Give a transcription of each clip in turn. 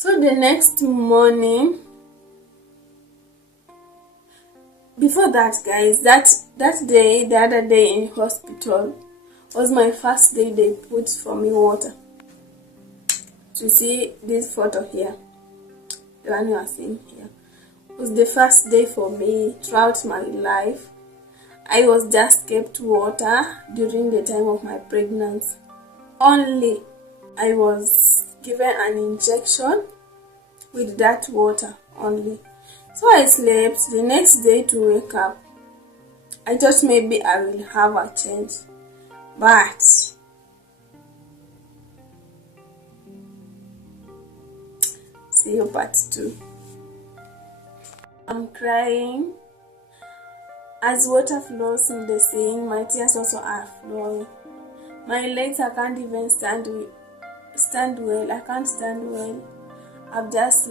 So the next morning, before that, guys, that day, the other day in hospital, was my first day they put for me water. To see this photo here, the one you are seeing here, was the first day for me throughout my life. I was just kept water during the time of my pregnancy. Only I was given an injection with that water only. So I slept. The next day to wake up, I thought maybe I will have a change. But see you part 2. I'm crying. As water flows in the sink, my tears also are flowing. My legs, I can't even stand well. I can't stand well. I'm just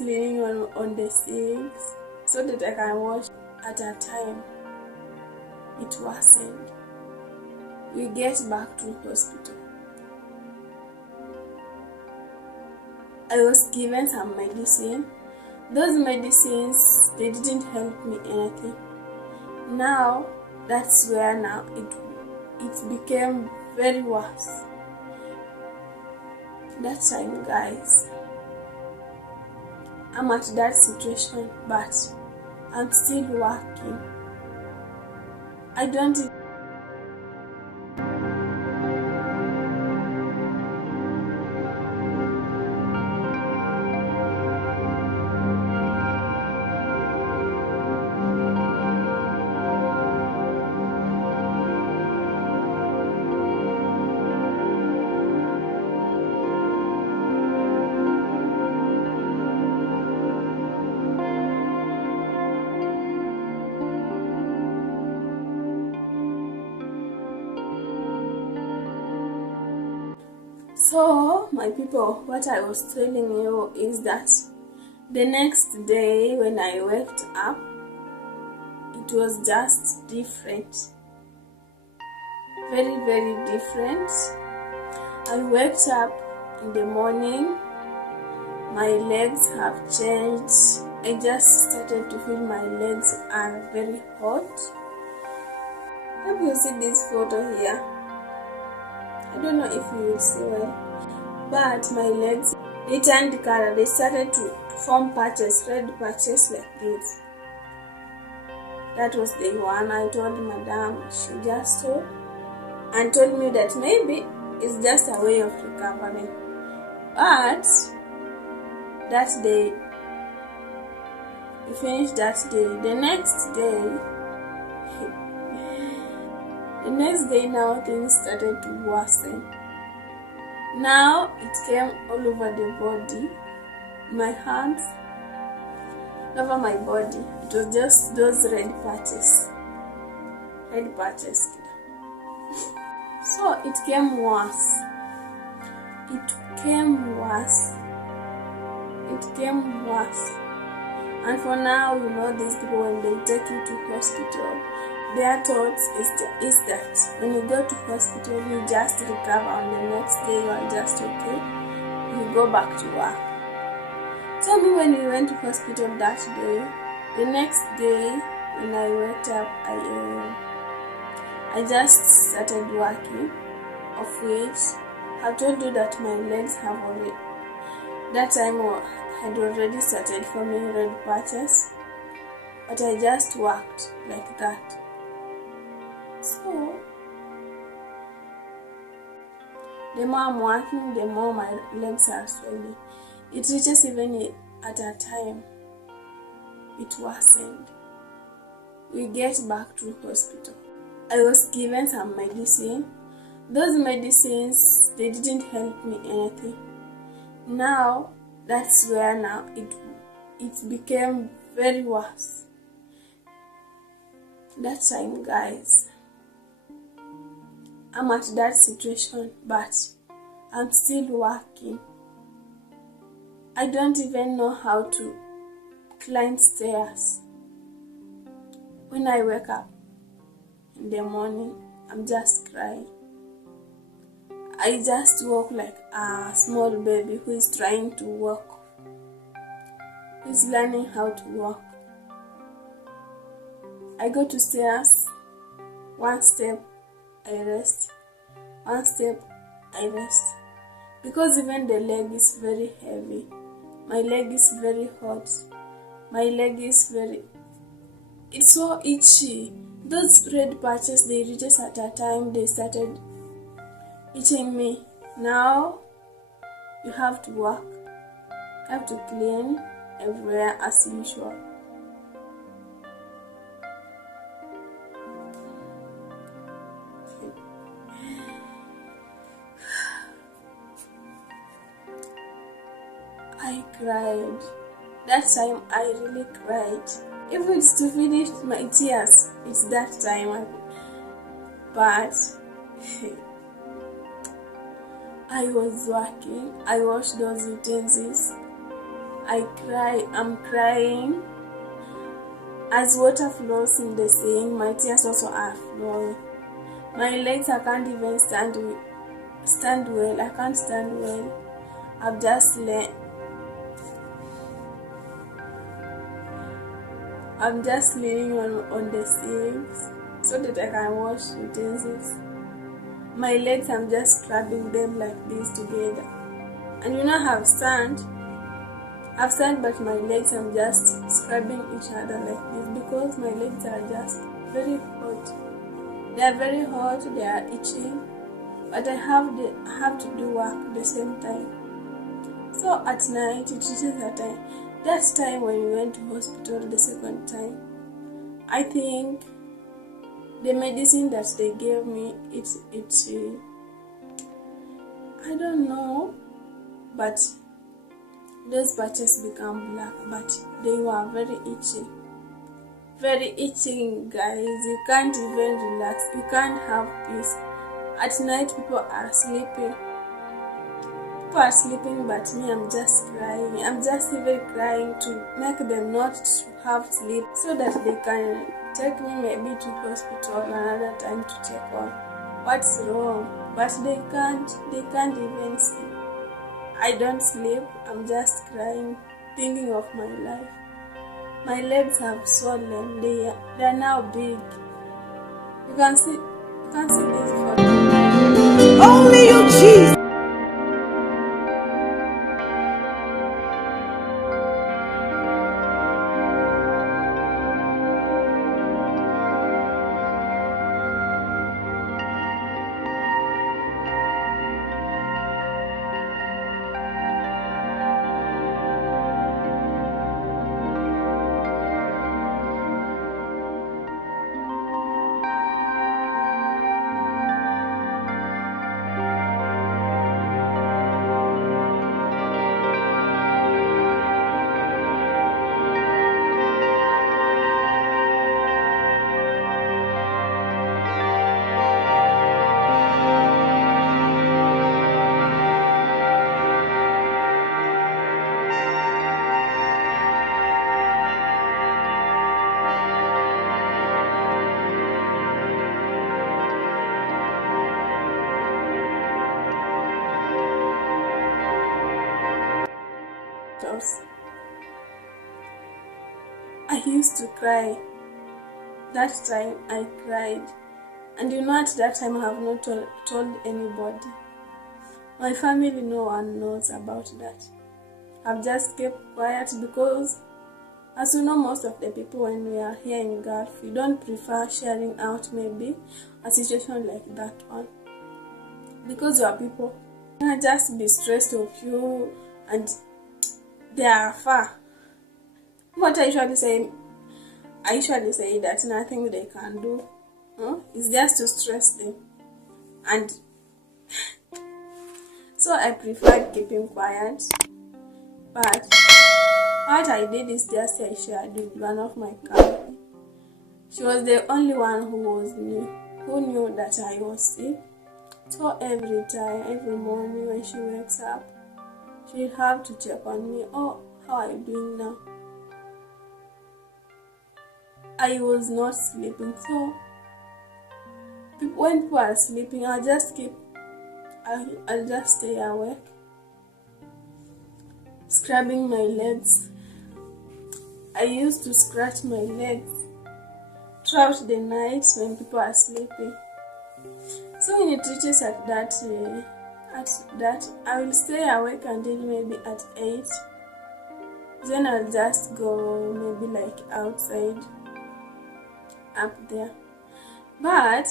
leaning on the sink so that I can wash at a time. It wasn't. We get back to hospital. I was given some medicine. Those medicines, they didn't help me anything. Now, that's where now it became very worse. That time, guys, I'm at that situation, but I'm still working. I don't even So, my people, what I was telling you is that the next day when I waked up, it was just different. Very, very different. I waked up in the morning, my legs have changed. I just started to feel my legs are very hot. Hope you see this photo here. I don't know if you will see well, but my legs, they turned color. They started to form patches, red patches like this. That was day 1. I told Madam, she just told and told me that maybe it's just a way of recovering. But that day, we finished that day. The next day now things started to worsen. Now it came all over the body, my hands, over my body. It was just those red patches. So it came worse. And for now, you know, these people, when they take you to hospital, their thoughts is that when you go to hospital, you just recover, on the next day you are just okay, you go back to work. Tell me, when we went to hospital that day, the next day when I waked up, I just started working, of which I told you that my legs have already, that time had already started forming red patches, but I just worked like that. So, the more I'm working, the more my legs are swelling. It reaches even at a time, it worsened. We get back to hospital. I was given some medicine. Those medicines, they didn't help me anything. Now, that's where now it became very worse. That time, guys, I'm at that situation, but I'm still working. I don't even know how to climb stairs. When I wake up in the morning, I'm just crying. I just walk like a small baby who is trying to walk, who is learning how to walk. I go to stairs, one step, I rest, one step, I rest. Because even the leg is very heavy, my leg is very hot, my leg is very, it's so itchy. Those red patches, they just at a time, they started itching me. Now, you have to work, you have to clean everywhere as usual. I cried. That time I really cried. If it's to finish my tears, it's that time. But I was working. I washed those utensils. I'm crying. As water flows in the sink, my tears also are flowing. My legs, I can't even stand well. I can't stand well. I'm just leaning on the sinks so that I can wash utensils. My legs, I'm just scrubbing them like this together. And you know I've stand, but my legs, I'm just scrubbing each other like this because my legs are just very hot. They are very hot, they are itching, but I have to do work at the same time. So at night, it reaches that time when we went to hospital the second time. I think the medicine that they gave me, I don't know, but those patches become black, but they were very itchy. Very itching, guys. You can't even relax. You can't have peace. At night, people are sleeping. But me, I'm just crying. I'm just even crying to make them not to have sleep so that they can take me maybe to hospital another time to check on what's wrong. But they can't even sleep. I don't sleep. I'm just crying, thinking of my life. My legs have swollen. They are now big. You can see this photo. Only you, Jesus. I used to cry. That time I cried. And you know at that time I have not told anybody. My family, no one knows about that. I've just kept quiet because as you know, most of the people when we are here in Gulf, we don't prefer sharing out maybe a situation like that one. Because your people can just be stressed of you and they are far. What I usually say that nothing they can do is just to stress them. And so I preferred keeping quiet. But what I did is just I shared with one of my company. She was the only one who knew that I was sick. So every morning when she wakes up, she'll have to check on me. Oh, how are you doing now? I was not sleeping, so when people are sleeping, I I'll just stay awake, scrubbing my legs. I used to scratch my legs throughout the night when people are sleeping. So when it reaches at that, I will stay awake until maybe at 8. Then I'll just go maybe like outside, up there. But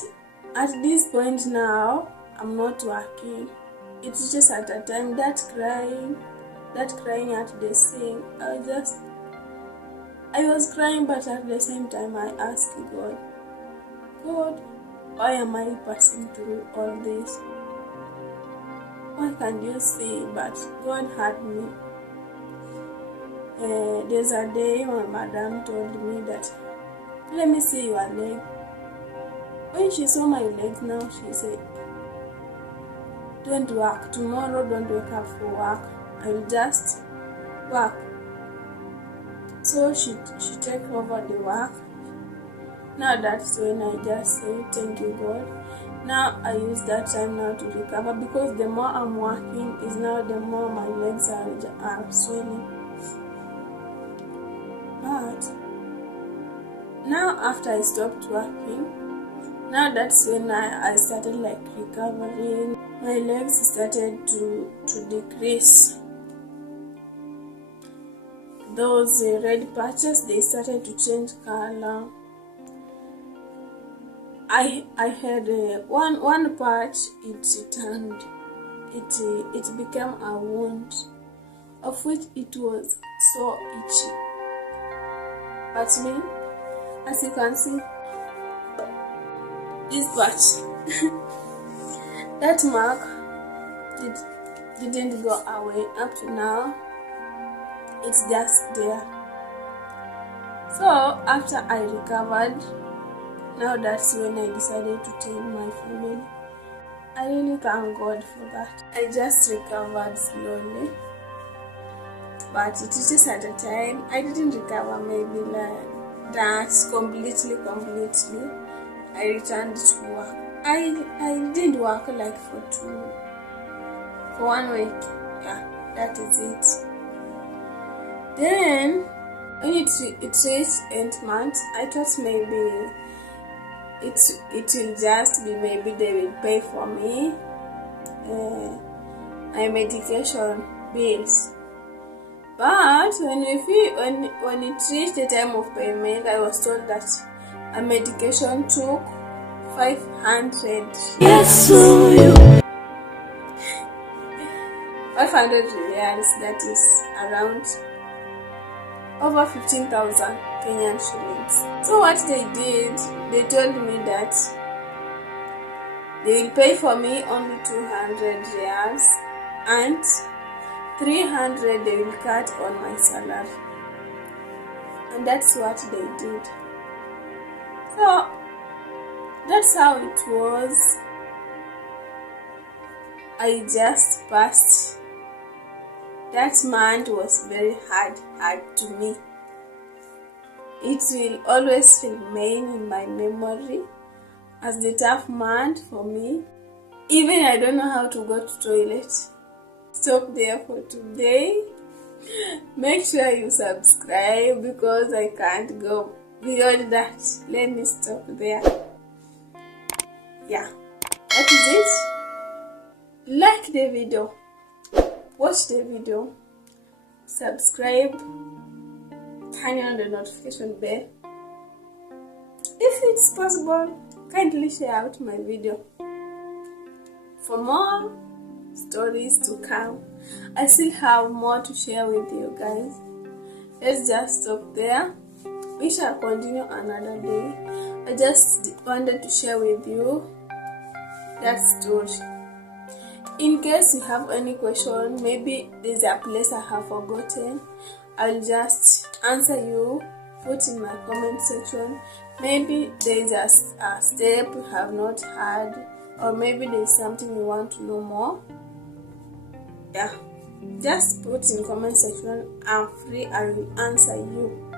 at this point now, I'm not working. It reaches at a time that crying at the sink. I was crying, but at the same time I asked God, why am I passing through all this? Why can't you see? But God had me. There's a day my madam told me that, let me see your leg. When she saw my legs now, she said, don't work. Tomorrow don't wake up for work. I'll just work. So she take over the work. Now that's when I just say, thank you God. Now I use that time now to recover, because the more I'm working is now the more my legs are swelling. But now after I stopped working, now that's when I started like recovering. My legs started to decrease. Those red patches, they started to change color. I had one patch, it became a wound, of which it was so itchy. But me, as you can see, this patch, that mark, didn't go away up to now. It's just there. So after I recovered, now that's when I decided to tell my family. I really thank God for that. I just recovered slowly, but it is just at a time I didn't recover maybe like that completely. I returned to work. I didn't work like for 1 week. Yeah, that is it. Then when it reached 8 months, I thought maybe it will just be, maybe they will pay for me my medication bills. But when it reached the time of payment, I was told that a medication took 500 Yes, 500 reals, that is around over 15,000 Kenyan shillings. So what they did, they told me that they will pay for me only 200 reals and 300 they will cut on my salary. And that's what they did. So that's how it was. I just passed. That month was very hard to me. It will always remain in my memory as the tough month for me. Even I don't know how to go to toilet. Stop there for today. Make sure you subscribe, because I can't go beyond that. Let me stop there. Yeah, that is it. Like the video, watch the video, subscribe, turn on the notification bell. If it's possible, kindly share out my video. For more stories to come, I still have more to share with you guys. Let's just stop there. We shall continue another day. I just wanted to share with you that story. In case you have any question, maybe there's a place I have forgotten, I'll just answer you. Put in my comment section. Maybe there's a step you have not heard, or maybe there's something you want to know more. Yeah, just put in comment section. I'm free. I will answer you.